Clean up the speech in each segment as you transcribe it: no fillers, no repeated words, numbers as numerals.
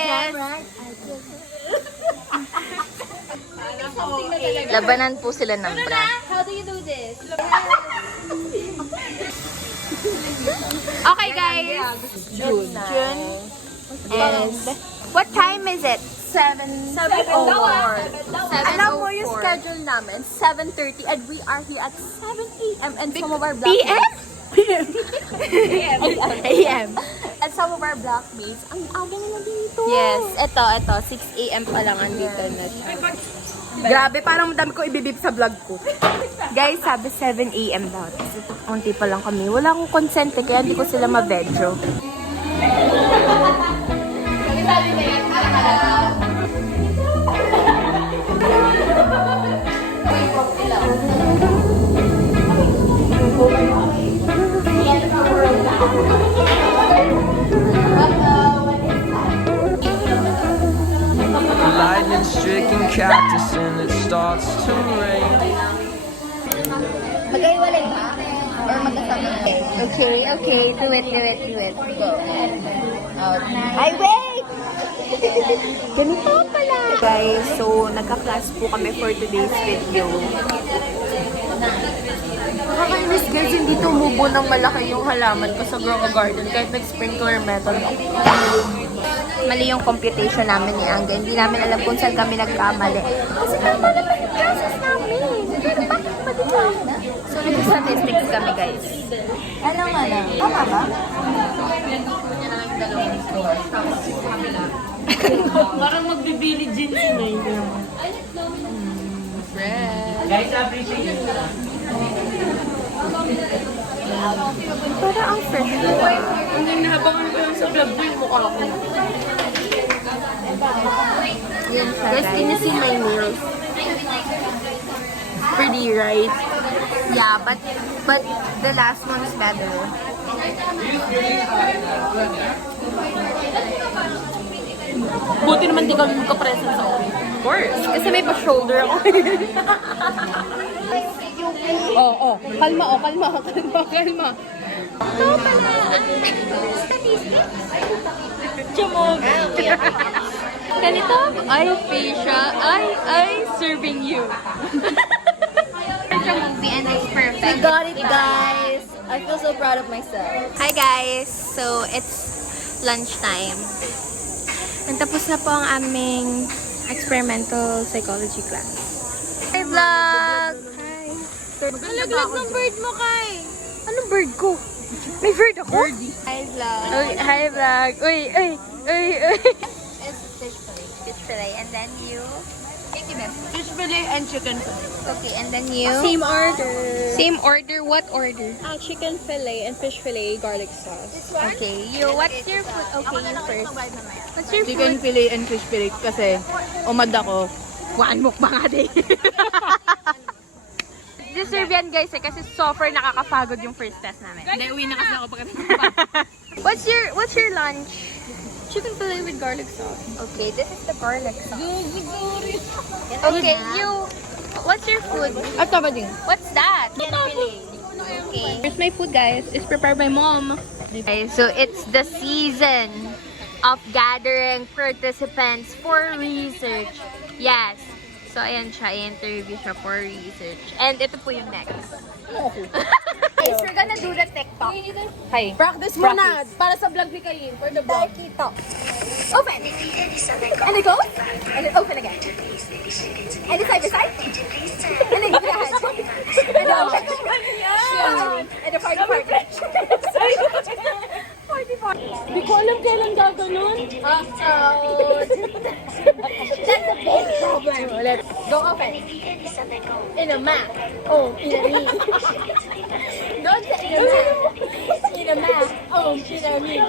Yes! Labanan po sila ng bra. How do you do this? Okay, guys. June. And what time is it? 7:04. Alam mo yung schedule namin, 7:30, and we are here at 7 a.m. and some of our PM? AM. And some of our blockmates, ang aga nila dito. Yes, ito, 6 a.m. pa lang andito na siya. Grabe, parang madami ko ibibip sa vlog ko. Guys, sabi 7 a.m. daw. Kunti pa lang kami. Wala akong consent eh, kaya hindi ko sila ma-vedro. Lightning-stricken cactus and it starts to rain. Magaiwalay ba? Or magkasama? Okay. Do it. Go. Ay, wait! Ganito pala. Guys, so nagka-class po kami for today's video. Nakakainis guys, hindi tumubo ng malaki yung halaman ko sa grow garden kahit nag-sprinkler method ako. Mali yung computation namin ni Angga. Hindi namin alam kung saan kami nagkamali. Kasi tama naman yung process namin. Pero bakit mag-iwan na? So, nag-statistics kami guys. Anong ano? Tama ba? Parang magbibili gin si Nay. Guys, appreciate it. Para ang fresh. Ang hinahabangan ko lang sa vlog ko yung mukha ko. Yun siya Guys, can you see my nails? Pretty, right? Yeah, but the last one is better. Buti naman di kami magka-present sa akin. Of course. Kasi may pa-shoulder ako. Oh. Kalma. Ito pala ang statistics. Chamog. Ganito, I facia, I serving you. And it's perfect. We got it, guys. I feel so proud of myself. Hi guys! So, it's lunchtime. Nagtapos na po ang aming experimental psychology class. Hi vlog! Hi! Nalaglag ng bird mo, Kai. Anong bird ko? May bird ako? Hi vlog! Hi vlog! Uy! It's fish fillet. Fish fillet. And then you? Fish fillet and chicken fillet. Okay, and then you? Same order. Same order? What order? Chicken fillet and fish fillet garlic sauce. Okay, you, what's your food? Okay, you first. What's your Chicken food? fillet and fish fillet kasi umad ako. One mukbang ade. Deserve yan guys eh, kasi super nakakapagod yung first test namin. Hindi, uwi na kasi ako pag What's your lunch? Chicken fillet with garlic sauce. Okay, this is the garlic sauce. Okay, you, what's your food? At tama din. What's that? Okay. Here's my food guys. It's prepared by mom. Okay, so it's the season of gathering participants for research. Yes. So, ayan siya. I-interview siya for research. And ito po yung next. Guys, we're gonna do the TikTok. Hi. Practice muna. Para sa vlog ni Kayin. For the vlog. TikTok. Open. And it goes. And it open again. And it's side by side. And then behind. And then open. And the party. Di ko alam kailan gaganon. That's a big problem. Let's Go open. in a map. Oh, in a me. Don't say in a map. In a map. Oh, in a me.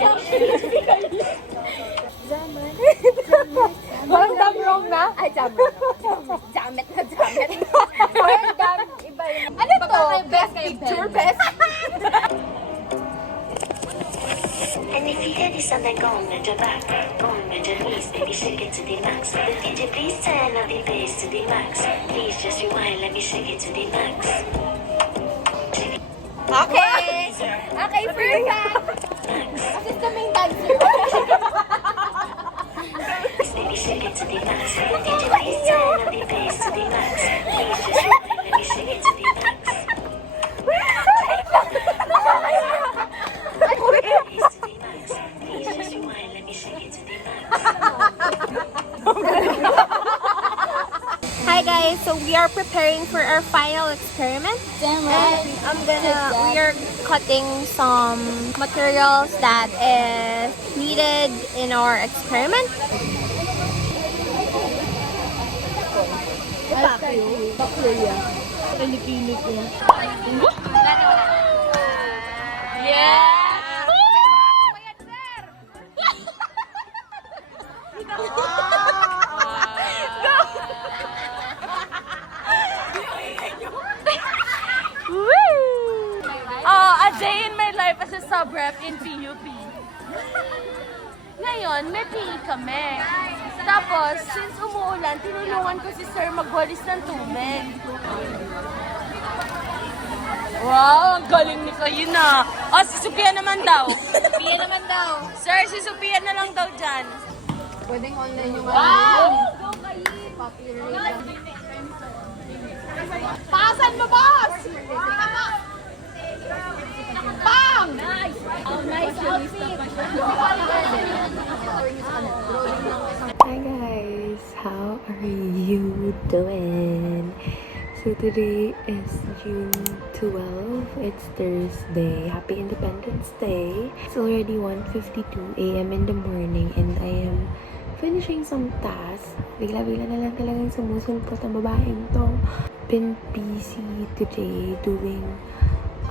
Parang damn wrong na? Ay, damn wrong. Damn it. Parang damn iba yun. Ano to? Best picture? Best? And if your head is on the gong at the back, gong at the knees, baby shake it to the max. The DJ please turn up the bass to the max. Please just rewind, let me shake it to the max. Okay. Okay, perfect. This is the main dancer. me shake it to the max. DJ, please turn up the bass to the max. Please just rewind, let me shake it to the max. Bass to the max. Please just rewind, let me shake it to the max. Hi guys, so we are preparing for our final experiment. And we are cutting some materials that is needed in our experiment. A day in my life as a sub-rep in PUP. Ngayon, may PE kami. Tapos, since umuulan, tinulungan ko si Sir magwalis ng tubig. Wow, ang galing ni kayo na. Oh, si Sophia naman daw. Sophia naman daw. Sir, si Sophia na lang daw dyan. Pwedeng online yung Paasan mo, boss! Bang! Nice! Nice outfit! Hi guys, how are you doing? So today is June 12, it's Thursday. Happy Independence Day. It's already 1:52 a.m. in the morning and I am finishing some tasks. Bigla-bigla na lang talagang sumusulpot ang babaeng to. Been busy today doing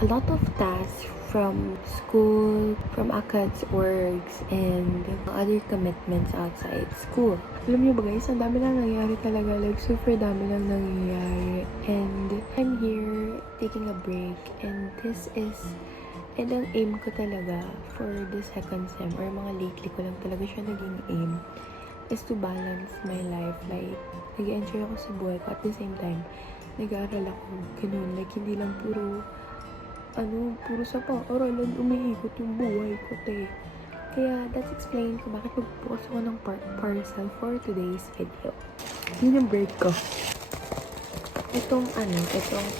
a lot of tasks from school, from ACADS orgs, and other commitments outside school. Alam niyo ba guys, ang dami lang nangyayari talaga. Like, super dami lang nangyayari. And I'm here taking a break. And and ang aim ko talaga for the second sem, or mga lately ko lang talaga siya naging aim, is to balance my life. Like, nag-enjoy ako sa buhay ko at the same time, nag-aaral ako. Ganun. Like, hindi lang puro sa pang-aralan umiikot yung buhay ko, te. Kaya, that's explained kung bakit magbukas ako ng parcel for today's video. Yun yung break ko. Itong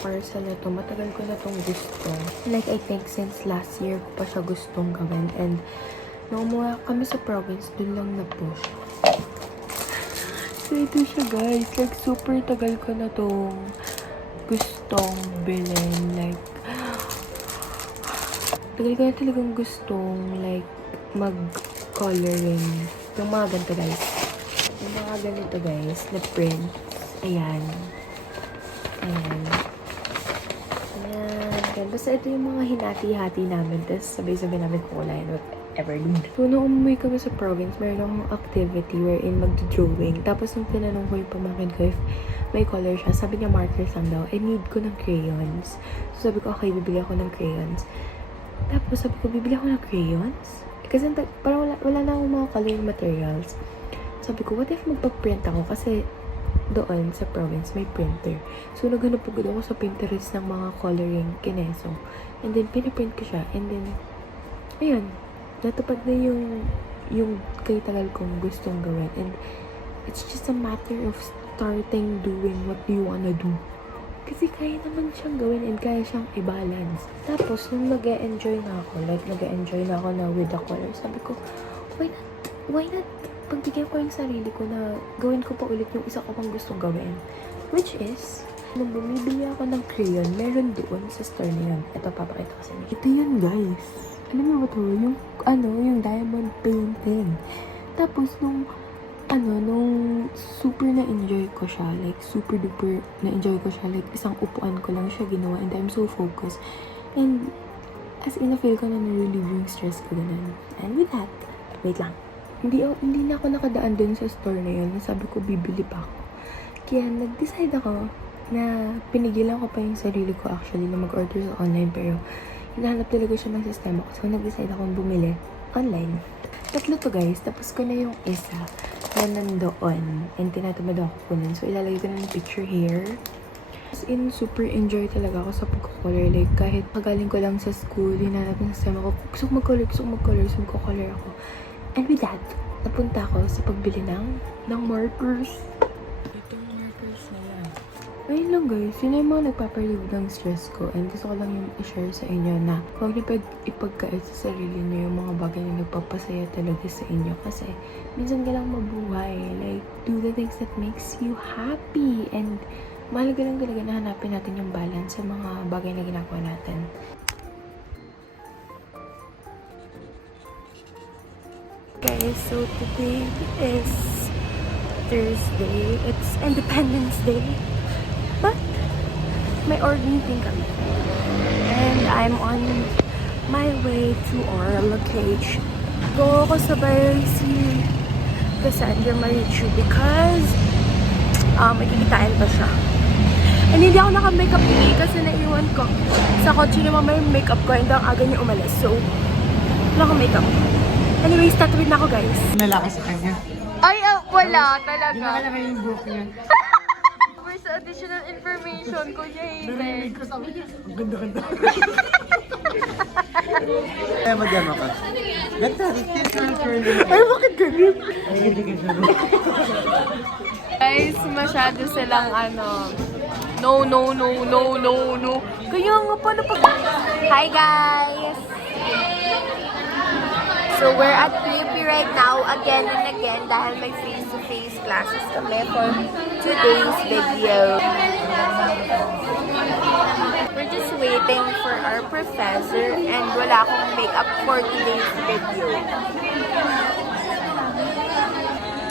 parcel na to, matagal ko na tong gusto. Like, I think since last year ko pa siya gustong gawin. And, nung umuha kami sa province, dun lang na-push. So, ito siya guys. Like, super tagal ko na tong gustong bilhin. Like, tagal ko na talagang gustong, like, mag-coloring. Yung mga ganito guys. Yung mga ganito guys, na print. Ayan. Ayan. Ayan. Basta ito yung mga hinati-hati namin. Tapos sabay-sabay namin kukulayan whatever. So, nung umuwi kami sa province, meron akong activity wherein mag-drawing. Tapos, nung tinanong ko yung pamangkin ko if may color siya, sabi niya markers lang daw. I need ko ng crayons. So, sabi ko, okay, bibili ako ng crayons. Tapos, sabi ko, bibili ako ng crayons? Kasi parang wala na akong mga coloring materials. Sabi ko, what if magpa-print ako? Kasi doon sa province, may printer. So, naghanap agad ako sa Pinterest ng mga coloring kineso. And then, pinaprint ko siya. And then, ayun, natupad na yung tagal kong gustong gawin. And it's just a matter of starting doing what you wanna do. Kasi kaya naman siyang gawin and kaya siyang i-balance. Tapos, nung nag-e-enjoy na ako, na with the color, sabi ko, why not pagbigyan ko yung sarili ko na gawin ko pa ulit yung isa ko pang gustong gawin. Which is, nung bumibili ako ng crayon, meron doon sa store na yun. Ito, papakita ko sa inyo. Ito yun, guys. Alam mo ba ito? Yung diamond painting. Tapos, nung super na-enjoy ko siya, like, super duper na-enjoy ko siya, like, isang upuan ko lang siya ginawa, and I'm so focused. And, as in, na-feel ko na na-relieve yung stress ko ganun. And with that, wait lang. Hindi na ako nakadaan dun sa store na yun. Sabi ko, bibili pa ako. Kaya, nag-decide ako na pinigilan ko pa yung sarili ko actually na mag-order sa online, pero hinahanap talaga siya ng sistema ko. So, nag-decide akong bumili online. Tatlo to guys. Tapos ko na yung isa na nandoon. And tinatamad ako kunin. So, ilalagay ko na ng picture here. As in, super enjoy talaga ako sa pagkakolor. Like, kahit pagaling ko lang sa school, hinahanap ng sistema ko. Gusto ko mag-color. So, magko-color ako. And with that, napunta ako sa pagbili ng markers. Itong markers na yan. Ayun lang guys, yun yung mga nagpaparelieve ng stress ko. And gusto ko lang yung i-share sa inyo na huwag niyo ipagkait sa sarili niyo yung mga bagay na nagpapasaya talaga sa inyo. Kasi minsan ka lang mabuhay. Like, do the things that makes you happy. And mahalaga lang talaga na hanapin natin yung balance sa mga bagay na ginagawa natin. Guys, so today is Thursday. It's Independence Day. But may ordering kami. And I'm on my way to our location. Go ako sabay si Cassandra Marichu because makikitain pa siya. And hindi ako naka-makeup today kasi naiwan ko sa kotse ni mama yung makeup ko and ang aga niya umalis. So, naka-makeup. Anyways, tatuwid na ako guys. Lalaki sa kanya. Ay, wala talaga. Di ba alam yung book niya? Where's the additional information ko, Narinig ko sabi niya, ang ganda-ganda. Eh, magyama ka. Ganda, curl. Ay, bakit ganun? Ay, hindi ka siya. Guys, masyado silang no. Kaya nga paano pag... Hi guys! So we're at PUP right now again and again dahil may face-to-face classes kami for today's video. We're just waiting for our professor and wala akong makeup for today's video.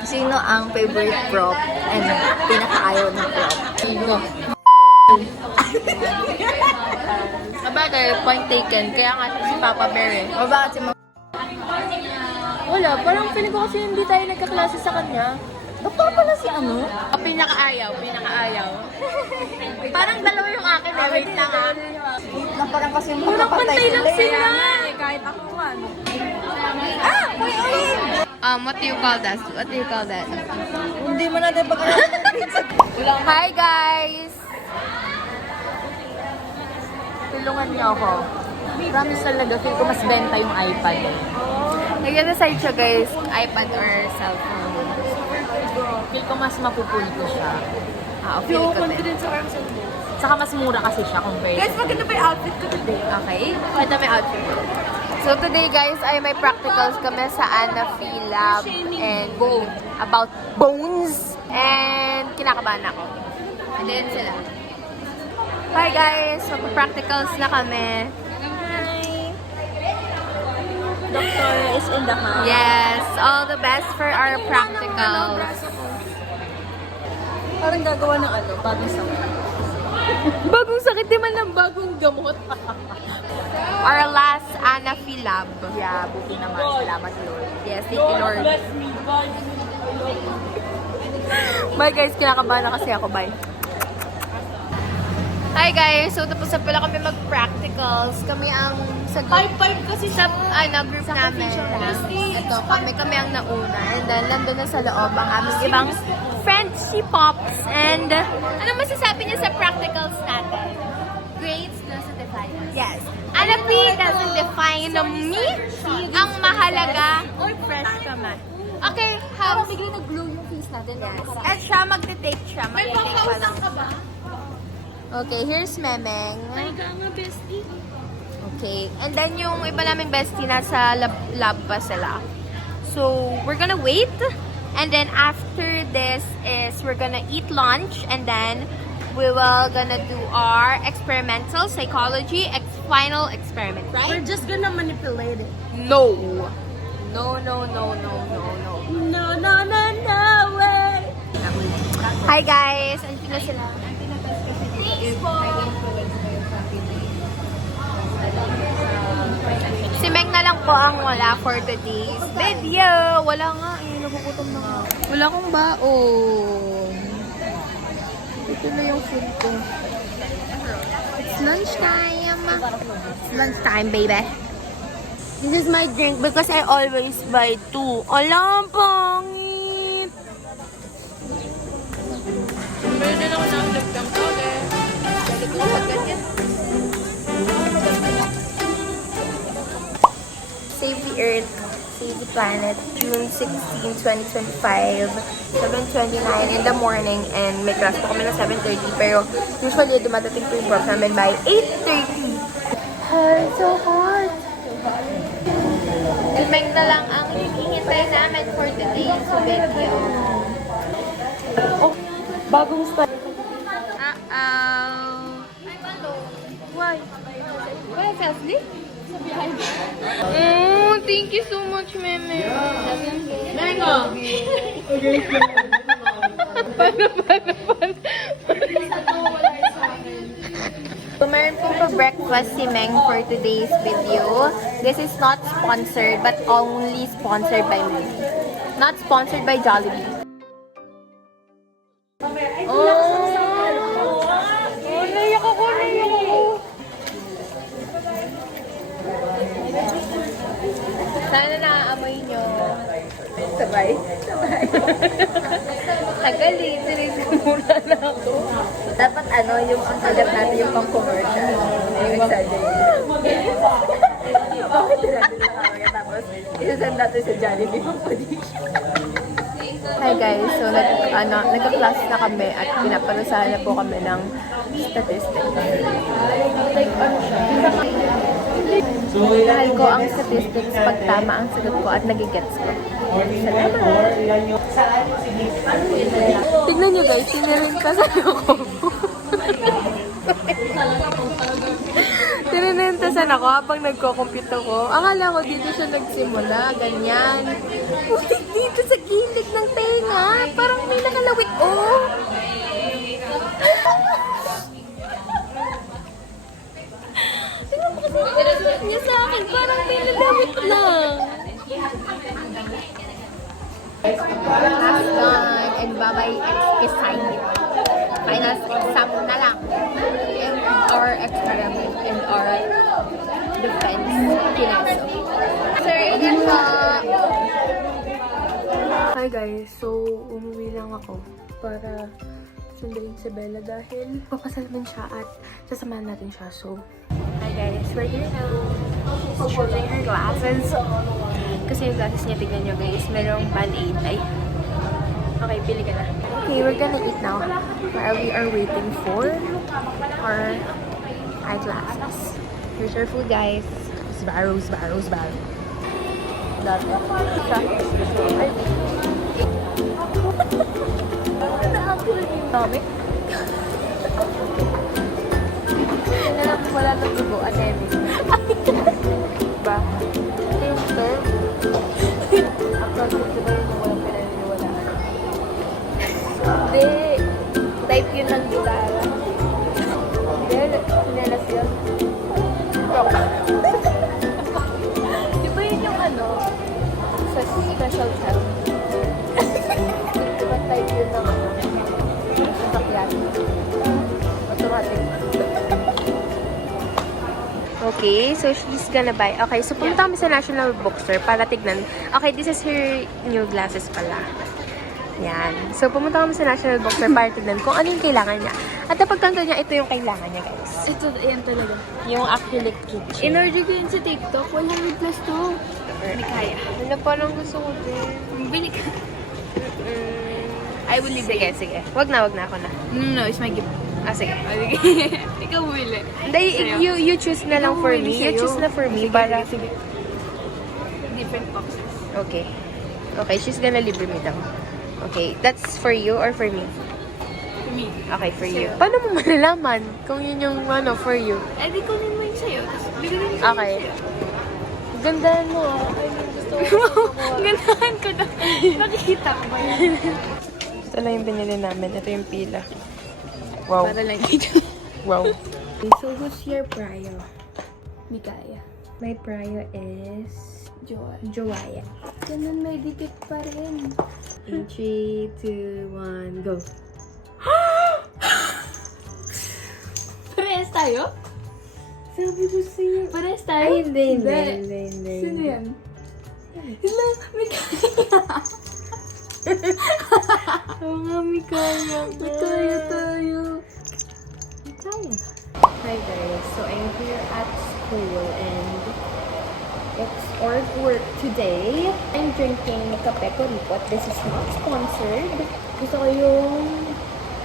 Sino ang favorite prop and pinakaayaw ng prop? Sino? Sabagay, point taken. Kaya nga si Papa Bear eh. O bakit si Wala, parang feeling ko kasi hindi tayo nagkaklase sa kanya. Doktor pala si ano? Pinakaayaw. Parang dalawa yung akin eh. Wait lang ah. Na parang kasi Parang pantay lang sila. Kahit ako ano. What do you call that? What do you call that? Hindi mo natin Hi guys! Tulungan niyo ako. Promise talaga, feel ko mas benta yung iPad. Nag-decide siya guys, iPad or cellphone. Feel ko mas mapupuli ko siya. Feel ko din. Saka mas mura kasi siya compared. Guys, maganda pa yung outfit ko today. Okay? Ito may outfit ko. So today guys, ay may practicals kami sa Anafi Lab and about bones. And kinakabahan ako. And then sila. Hi guys! Magpa-practicals na kami. Doctor is in the house. Yes! All the best for our practicals. Parang gagawa ng bagong sakit. Bagong sakit, di man lang bagong gamot. Our last Anafi Lab. Yeah, buti naman. Salamat Lord. Yes, thank you Lord. Bye guys, kinakabahan na kasi ako. Bye. Hi guys! So tapos na pala kami mag-practicals. Kami ang sa group, kasi sa group namin. Ito, kami ang nauna. And then, nandun na sa loob ang aming ibang friendship pops. And ano masasabi niyo sa practicals natin? grades doesn't define us. Yes. Anafi doesn't define me. Ang mahalaga, fresh ka man. Okay, Parang biglang nag-glow yung face natin. Yes. At siya, magte-take siya. Magte-take pa lang. ka ba? Okay, here's Memeng. Ay, nga bestie. Okay. And then yung iba naming bestie nasa lab pa sila. So, we're gonna wait. And then after this is we're gonna eat lunch. And then we will gonna do our experimental psychology final experiment, right? We're just gonna manipulate it. No. No, no, no, no, no, no. No way! Hi guys! Andito na sila. Si Meng na lang po ang wala for today's video. Wala nga eh. Nagugutom na nga. Wala akong baon. Ito na yung food ko. It's lunchtime. It's lunchtime, baby. This is my drink because I always buy 2. Alam, pangit! Pwede na ako ng dagdag powder. Dali ko na ganyan. Save the earth. Save the Planet, June 16, 2025, 7:29 in the morning, and may class po kami ng 7:30, pero usually dumadating po yung prof namin by 8:30. It's so hot! Ilmeng na lang ang hinihintay namin for today's video. Oh, bagong style. Why? Why, Selfie? Oh, thank you so much, Meme. Mango! So, meron pong pa-breakfast si Meng for today's video. This is not sponsored, but only sponsored by me. Not sponsored by Jollibee. Naiyak ako. Sana naaamoy nyo. Sabay. Tagal eh. Sinisipura na ako. Dapat yung ang sagat natin yung pang-commercial. Yung exaggerate. Bakit nilagay na kami? Tapos, isasend natin sa Jollibee competition. Hi guys, so nagka-class na kami at pinaparusahan na po kami ng statistics. Like, Mahal ko ang statistics pag tama ang sagot ko at nagigets ko. Salamat! Tignan nyo guys, sinirintasan ako. Sinirintasan ako habang nagko-compute ako. Akala ko dito siya nagsimula, ganyan. Ulit dito sa gilid ng tenga. Parang may nakalawit, oh! Pinapakasal niya sa akin, parang may nalawit lang. Last time, and bye-bye assignment. Final exam na lang. And our experiment and our defense kineso. Sir, ingat po! Hi guys, so umuwi lang ako para sunduin si Bella dahil papasal man siya at sasamahan natin siya. So, Hi guys, we're here now. She's choosing her glasses. Kasi yung glasses niya, tignan nyo guys, merong band-aid. Ay. Okay, pili ka na. Okay, we're gonna eat now. While we are waiting for our eyeglasses. Here's our food guys. Sbarro. Love it. Ay. Dami. Wala nang dugo at emis. Diba? Ito yung term. Approach ko ba yung walang pinaniniwalaan? Hindi. Type yun ng gitara. Hindi. Sinelas yun. Diba yun yung sa special chat? Diba type yun ng sakyan? Automatic. Okay, so she's gonna buy. Okay, so pumunta kami sa National Bookstore para tignan. Okay, this is her new glasses pala. Yan. So pumunta kami sa National Bookstore para tignan kung ano yung kailangan niya. At napagtanto niya, ito yung kailangan niya, guys. Ito, yan talaga. Yung acrylic keychain. In-order ko yun sa TikTok. 100 plus to. Hindi kaya. Ano pa nang gusto ko din? Bili ka. I will leave. Sige. Wag na ako na. No, it's my gift. Ah, sige. Ikaw bumili. Hindi, you choose na lang for me. You choose na for me para... Sige. Different boxes. Okay. Okay, she's gonna libre me daw. Okay, that's for you or for me? For me. Okay, for you. Paano mo malalaman kung yun yung for you? Eh, di kunin mo yung sa'yo. Tapos bigyan mo yung Okay. Gandaan mo ah. I mean, gusto ko. Ganahan ko na. Nakikita ko ba yan? Ito lang yung binili namin. Ito yung pila. Wow. Para lang dito. Wow. so who's your prio? Mikaya. My prio is Joaya. Ganun, may dikit pa rin. In 3, 2, 1, go. Parehas tayo? Sabi ko sa'yo. Parehas tayo? Ay, hindi. Sino yan? Hala, Mikaya. Oo nga, Mikaya. Mikaya tayo. Hi guys, so I'm here at school and It's our work today. I'm drinking kape kuripot. This is not sponsored. Gusto ko yung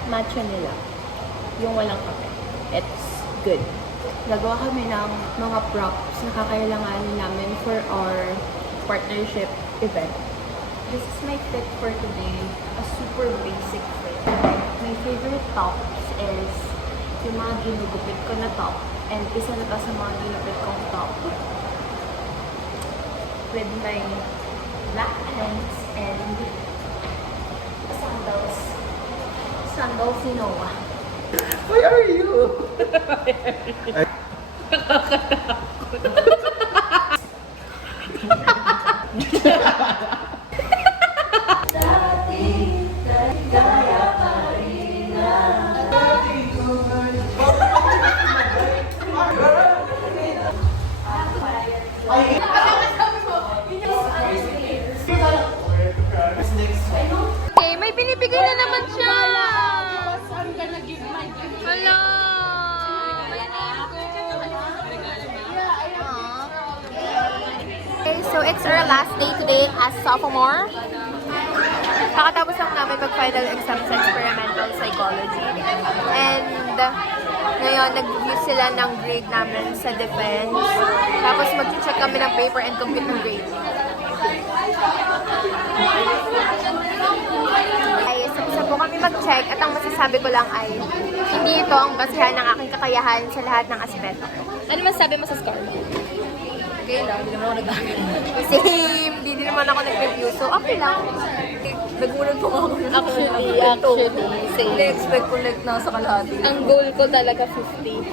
matcha nila. Yung walang kape. It's good. Gagawa kami ng mga props na kakailanganin namin for our partnership event. This is my fit for today. A super basic fit. My favorite tops is yung mga ginugupit ko na top. And isa na to sa mga ginugupit kong top. With my black pants and sandals. Sandals ni Noah. Where are you? Okay, may binibigay na naman siya. Hello. Okay, so it's our last day today as sophomore. Kakatapos lang namin mag-final exam sa experimental psychology. And ngayon, nag-review sila ng grade namin sa defense. Tapos mag-check kami ng paper and compute ng grade. Ay, isa po kami mag-check at ang masasabi ko lang ay hindi ito ang basihan ng aking kakayahan sa lahat ng aspeto. Ano masasabi mo sa score mo? Okay lang, hindi naman ako Same, hindi din naman ako nag-review. So, okay lang. Nagulat po ako. Actually, same. Na-expect ko like nasa kalahati. Ang goal ko talaga 50.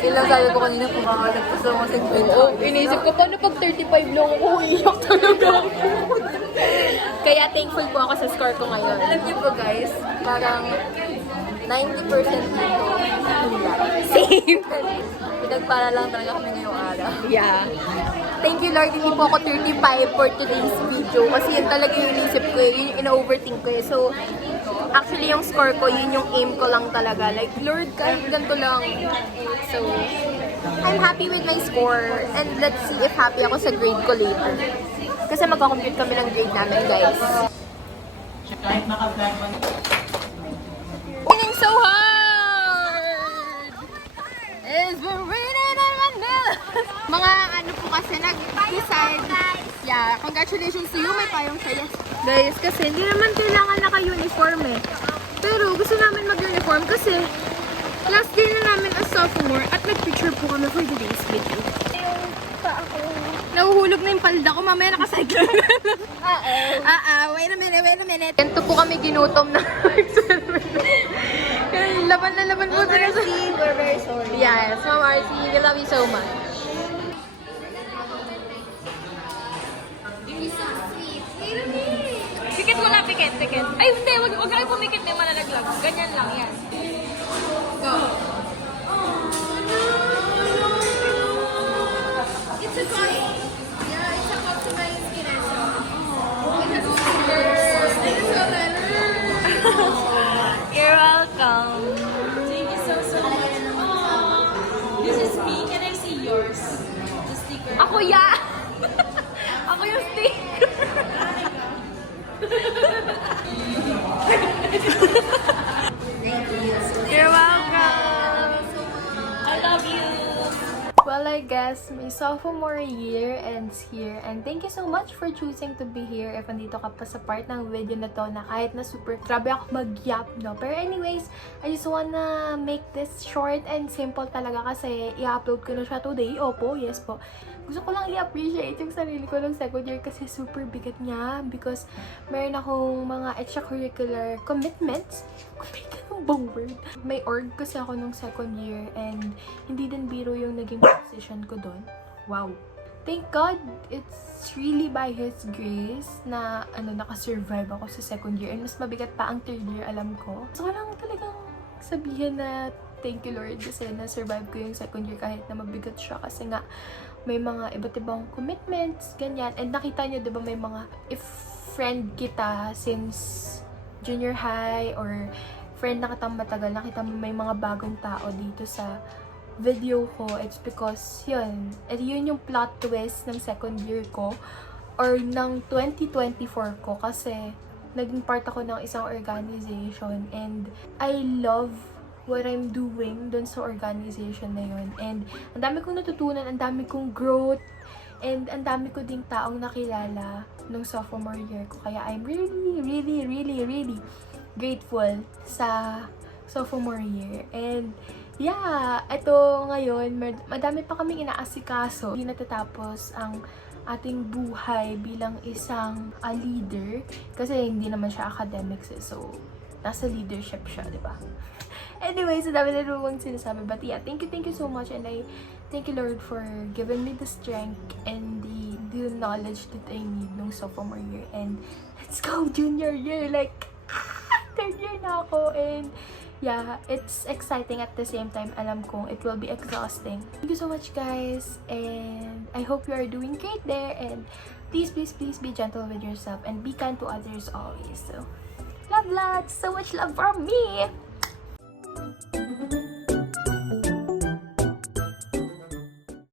Ilang sabi ko kanina pumakalagpas sa mga segment. Oo, inisip ko, paano pag 35 lang ako, iyak talaga ako. Kaya thankful po ako sa score ko ngayon. Alam niyo po guys, parang 90% dito, tula. Same. Pinagpara lang talaga kami ngayong araw. Yeah. Thank you Lord, hindi po ako 35 for today's video. Kasi yun talaga yung inisip ko, yun yung ina-overthink ko. So, actually yung score ko, yun yung aim ko lang talaga. Like, Lord, kahit ganito lang. So, I'm happy with my score. And let's see if happy ako sa grade ko later. Kasi magkakompute kami ng grade namin, guys. Kahit naka-flag man. Winning so hard! Is we're winning in Manila! Mga ano po kasi nag-decide. Yeah, congratulations to you. May payong saya. Guys, kasi hindi naman kailangan naka-uniform eh. Pero gusto namin mag-uniform kasi last day na namin as sophomore at nag-picture po kami for today's video. Nahuhulog na yung palda ko, mamaya nakacycle na lang. Wait a minute. Ganito po kami ginutom na laban na laban po sila sa... We're very sorry. Yes, Ma'am RC, we love you so much. Pikit mo na, pikit. Ay, hindi, wag kayo pumikit na yung malalaglag. Ganyan lang, yan. Go. It's a toy. Yeah, it's a customized skin as well. It has stickers. You're welcome. Thank you so much. This is me. Can I see yours? The sticker. Ako ya! Ako yung sticker. You're welcome. I love you. Well, I guess my sophomore year ends here. And thank you so much for choosing to be here. If andito ka pa sa part ng video na to na kahit na super grabe ako mag-yap, no? Pero anyways, I just wanna make this short and simple talaga kasi i-upload ko na siya today. Opo, yes po. Gusto ko lang i-appreciate yung sarili ko ng second year kasi super bigat niya because meron akong mga extracurricular commitments. Ano bang word? May org kasi ako nung second year and hindi din biro yung naging position ko doon. Wow! Thank God, it's really by His grace na nakasurvive ako sa second year and mas mabigat pa ang third year, alam ko. So, lang talagang sabihin na thank you Lord kasi na-survive ko yung second year kahit na mabigat siya kasi nga may mga iba't ibang commitments, ganyan. And nakita nyo, diba, may mga, if friend kita since junior high or friend na kitang matagal, nakita mo may mga bagong tao dito sa video ko, it's because yun yung plot twist ng second year ko or ng 2024 ko kasi naging part ako ng isang organization and I love what I'm doing dun sa organization na yun. And ang dami kong natutunan, ang dami kong growth, and ang dami ko ding taong nakilala nung sophomore year ko. Kaya I'm really, really, really, really grateful sa sophomore year. And yeah, ito ngayon, madami pa kaming inaasikaso. Hindi natatapos ang ating buhay bilang isang leader. Kasi hindi naman siya academics eh. So, nasa leadership siya, di ba? Anyway, so dami na lumang sinasabi. But yeah, thank you so much. And I thank you, Lord, for giving me the strength and the knowledge that I need nung sophomore year. And let's go, junior year! Like, third year na ako. And yeah, it's exciting at the same time. Alam kong it will be exhausting. Thank you so much, guys. And I hope you are doing great there. And please, please, please be gentle with yourself and be kind to others always. So, love lots! So much love from me!